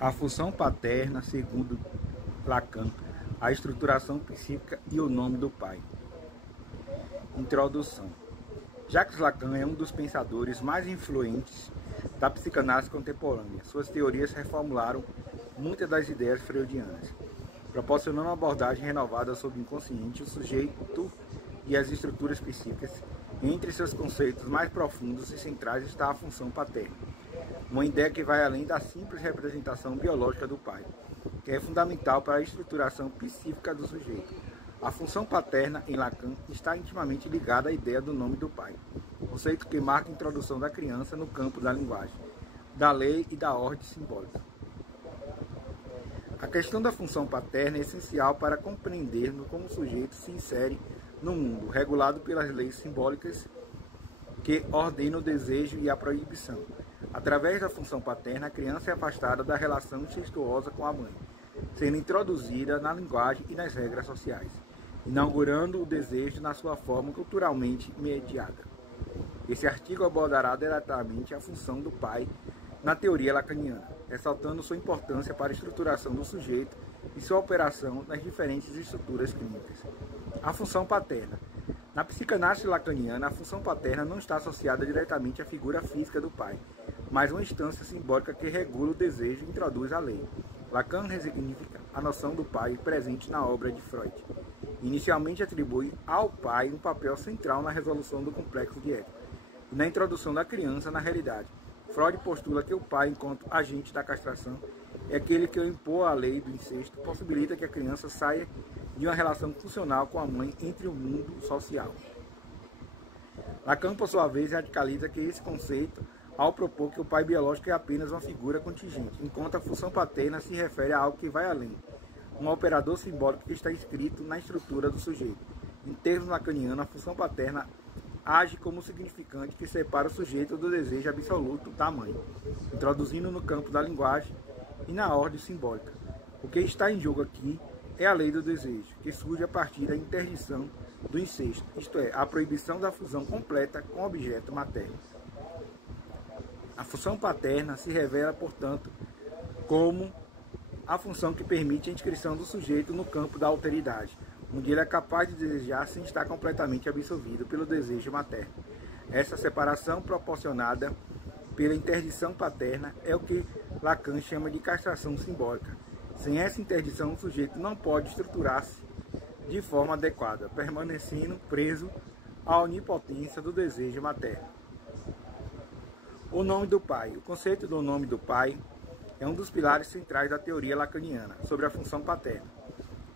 A função paterna, segundo Lacan, a estruturação psíquica e o nome do pai. Introdução. Jacques Lacan é um dos pensadores mais influentes da psicanálise contemporânea. Suas teorias reformularam muitas das ideias freudianas, proporcionando uma abordagem renovada sobre o inconsciente, o sujeito e as estruturas psíquicas. Entre seus conceitos mais profundos e centrais está a função paterna, uma ideia que vai além da simples representação biológica do pai, que é fundamental para a estruturação psíquica do sujeito. A função paterna, em Lacan, está intimamente ligada à ideia do nome do pai, conceito que marca a introdução da criança no campo da linguagem, da lei e da ordem simbólica. A questão da função paterna é essencial para compreendermos como o sujeito se insere no mundo, regulado pelas leis simbólicas que ordenam o desejo e a proibição. Através da função paterna, a criança é afastada da relação incestuosa com a mãe, sendo introduzida na linguagem e nas regras sociais, inaugurando o desejo na sua forma culturalmente mediada. Esse artigo abordará diretamente a função do pai na teoria lacaniana, ressaltando sua importância para a estruturação do sujeito e sua operação nas diferentes estruturas clínicas. A função paterna. Na psicanálise lacaniana, a função paterna não está associada diretamente à figura física do pai, mas uma instância simbólica que regula o desejo e introduz a lei. Lacan resignifica a noção do pai presente na obra de Freud. Inicialmente atribui ao pai um papel central na resolução do complexo de Édipo e na introdução da criança na realidade. Freud postula que o pai, enquanto agente da castração, é aquele que, ao impor a lei do incesto, possibilita que a criança saia de uma relação funcional com a mãe entre o mundo social. Lacan, por sua vez, radicaliza que esse conceito ao propor que o pai biológico é apenas uma figura contingente, enquanto a função paterna se refere a algo que vai além, um operador simbólico que está inscrito na estrutura do sujeito. Em termos lacanianos, a função paterna age como significante que separa o sujeito do desejo absoluto da mãe, introduzindo no campo da linguagem e na ordem simbólica. O que está em jogo aqui é a lei do desejo, que surge a partir da interdição do incesto, isto é, a proibição da fusão completa com o objeto materno. A função paterna se revela, portanto, como a função que permite a inscrição do sujeito no campo da alteridade, onde ele é capaz de desejar sem estar completamente absorvido pelo desejo materno. Essa separação proporcionada pela interdição paterna é o que Lacan chama de castração simbólica. Sem essa interdição, o sujeito não pode estruturar-se de forma adequada, permanecendo preso à onipotência do desejo materno. O nome do pai. O conceito do nome do pai é um dos pilares centrais da teoria lacaniana sobre a função paterna.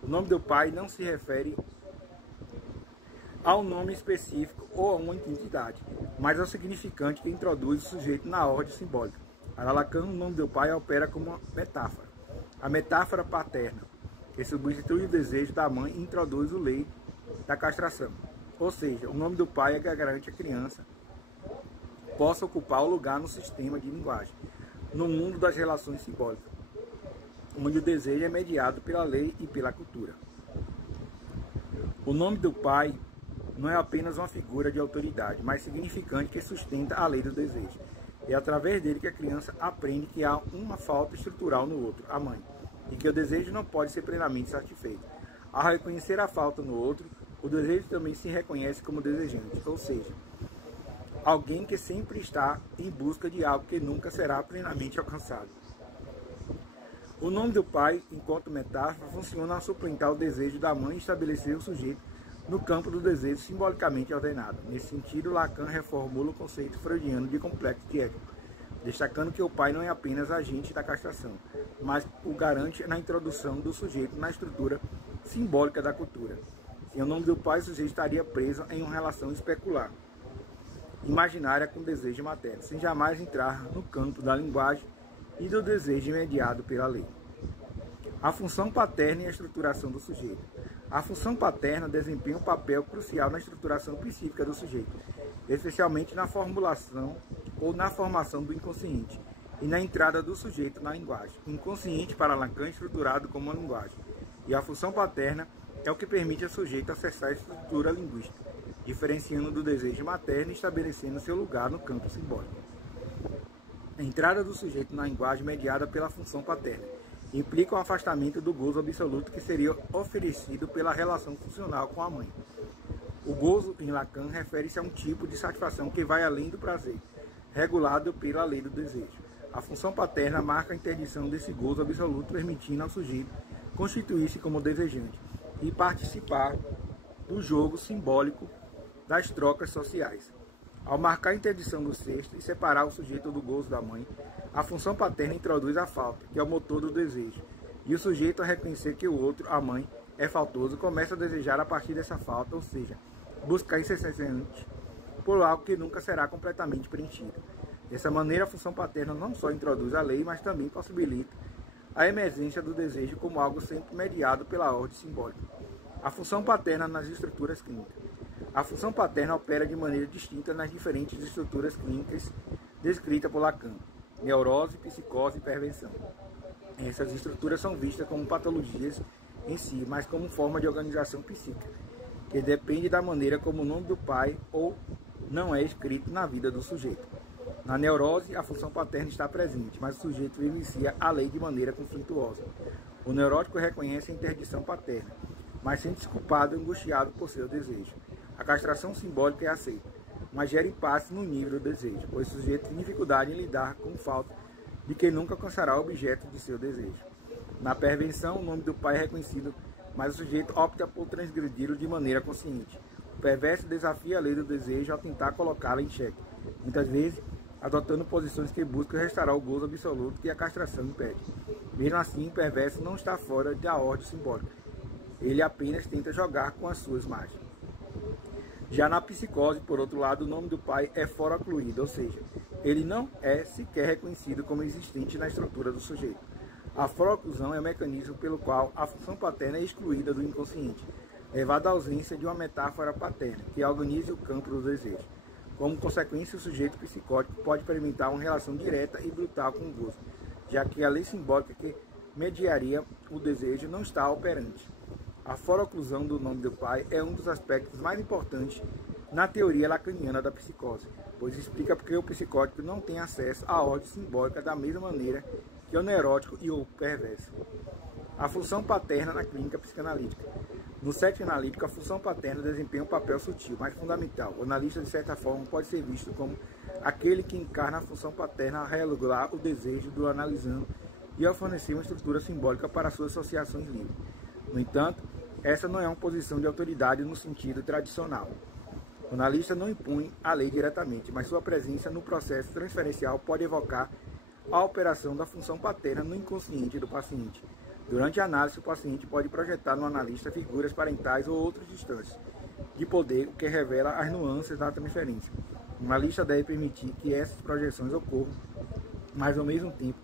O nome do pai não se refere ao nome específico ou a uma entidade, mas ao significante que introduz o sujeito na ordem simbólica. Para Lacan, o nome do pai opera como uma metáfora. A metáfora paterna, que substitui o desejo da mãe e introduz o lei da castração. Ou seja, o nome do pai é que garante a criança possa ocupar o lugar no sistema de linguagem, no mundo das relações simbólicas, onde o desejo é mediado pela lei e pela cultura. O nome do pai não é apenas uma figura de autoridade, mas significante que sustenta a lei do desejo. É através dele que a criança aprende que há uma falta estrutural no outro, a mãe, e que o desejo não pode ser plenamente satisfeito. Ao reconhecer a falta no outro, o desejo também se reconhece como desejante, ou seja, alguém que sempre está em busca de algo que nunca será plenamente alcançado. O nome do pai, enquanto metáfora, funciona a suplantar o desejo da mãe e estabelecer o sujeito no campo do desejo simbolicamente ordenado. Nesse sentido, Lacan reformula o conceito freudiano de complexo de Édipo, destacando que o pai não é apenas agente da castração, mas o garante na introdução do sujeito na estrutura simbólica da cultura. Sem o nome do pai, o sujeito estaria preso em uma relação especular, imaginária com desejo materno, sem jamais entrar no campo da linguagem e do desejo mediado pela lei. A função paterna e a estruturação do sujeito. A função paterna desempenha um papel crucial na estruturação psíquica do sujeito, especialmente na formulação ou na formação do inconsciente e na entrada do sujeito na linguagem. O inconsciente para Lacan é estruturado como uma linguagem, e a função paterna é o que permite ao sujeito acessar a estrutura linguística, diferenciando do desejo materno e estabelecendo seu lugar no campo simbólico. A entrada do sujeito na linguagem mediada pela função paterna implica o afastamento do gozo absoluto que seria oferecido pela relação funcional com a mãe. O gozo, em Lacan, refere-se a um tipo de satisfação que vai além do prazer, regulado pela lei do desejo. A função paterna marca a interdição desse gozo absoluto, permitindo ao sujeito constituir-se como desejante e participar do jogo simbólico das trocas sociais. Ao marcar a interdição do sexto e separar o sujeito do gozo da mãe, a função paterna introduz a falta, que é o motor do desejo, e o sujeito, a reconhecer que o outro, a mãe, é faltoso, começa a desejar a partir dessa falta, ou seja, buscar incessantemente por algo que nunca será completamente preenchido. Dessa maneira, a função paterna não só introduz a lei, mas também possibilita a emergência do desejo como algo sempre mediado pela ordem simbólica. A função paterna nas estruturas clínicas. A função paterna opera de maneira distinta nas diferentes estruturas clínicas descritas por Lacan: neurose, psicose e perversão. Essas estruturas são vistas como patologias em si, mas como forma de organização psíquica, que depende da maneira como o nome do pai ou não é escrito na vida do sujeito. Na neurose, a função paterna está presente, mas o sujeito vivencia a lei de maneira conflituosa. O neurótico reconhece a interdição paterna, mas sente-se culpado e angustiado por seu desejo. A castração simbólica é aceita, mas gera impasse no nível do desejo, pois o sujeito tem dificuldade em lidar com o fato de que nunca alcançará o objeto de seu desejo. Na perversão, o nome do pai é reconhecido, mas o sujeito opta por transgredi-lo de maneira consciente. O perverso desafia a lei do desejo ao tentar colocá-la em xeque, muitas vezes adotando posições que buscam restaurar o gozo absoluto que a castração impede. Mesmo assim, o perverso não está fora da ordem simbólica. Ele apenas tenta jogar com as suas margens. Já na psicose, por outro lado, o nome do pai é fora-ocluído, ou seja, ele não é sequer reconhecido como existente na estrutura do sujeito. A fora-oclusão é o mecanismo pelo qual a função paterna é excluída do inconsciente, levada à ausência de uma metáfora paterna, que organize o campo do desejo. Como consequência, o sujeito psicótico pode experimentar uma relação direta e brutal com o gozo, já que a lei simbólica que mediaria o desejo não está operante. A fora-oclusão do nome do pai é um dos aspectos mais importantes na teoria lacaniana da psicose, pois explica porque o psicótico não tem acesso à ordem simbólica da mesma maneira que o neurótico e o perverso. A função paterna na clínica psicanalítica. No sexo analítico, a função paterna desempenha um papel sutil, mas fundamental. O analista, de certa forma, pode ser visto como aquele que encarna a função paterna a regular o desejo do analisando e a fornecer uma estrutura simbólica para suas associações livres. No entanto, essa não é uma posição de autoridade no sentido tradicional. O analista não impõe a lei diretamente, mas sua presença no processo transferencial pode evocar a operação da função paterna no inconsciente do paciente. Durante a análise, o paciente pode projetar no analista figuras parentais ou outras instâncias de poder, o que revela as nuances da transferência. O analista deve permitir que essas projeções ocorram, mas ao mesmo tempo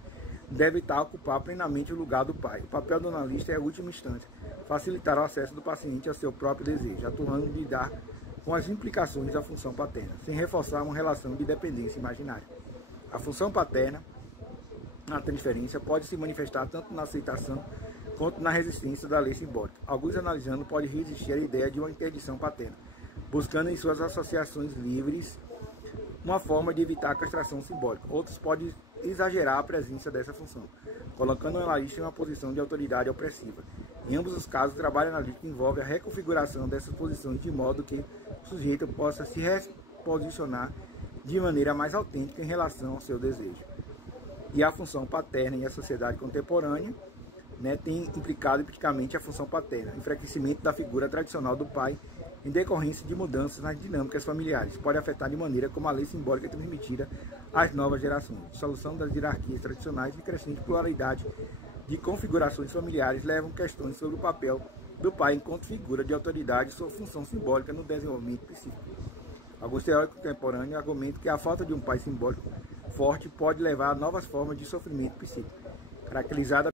deve ocupar plenamente o lugar do pai. O papel do analista é a última instância, facilitar o acesso do paciente ao seu próprio desejo, atuando em lidar com as implicações da função paterna, sem reforçar uma relação de dependência imaginária. A função paterna na transferência pode se manifestar tanto na aceitação quanto na resistência da lei simbólica. Alguns analisando podem resistir à ideia de uma interdição paterna, buscando em suas associações livres uma forma de evitar a castração simbólica. Outros podem exagerar a presença dessa função, colocando o analista em uma posição de autoridade opressiva. Em ambos os casos, o trabalho analítico envolve a reconfiguração dessas posições de modo que o sujeito possa se reposicionar de maneira mais autêntica em relação ao seu desejo. E a função paterna em a sociedade contemporânea tem implicado praticamente a função paterna, enfraquecimento da figura tradicional do pai em decorrência de mudanças nas dinâmicas familiares. Pode afetar de maneira como a lei simbólica é transmitida às novas gerações. Dissolução das hierarquias tradicionais e crescente pluralidade de configurações familiares levam questões sobre o papel do pai enquanto figura de autoridade e sua função simbólica no desenvolvimento psíquico. Alguns teóricos contemporâneos argumentam que a falta de um pai simbólico forte pode levar a novas formas de sofrimento psíquico, caracterizada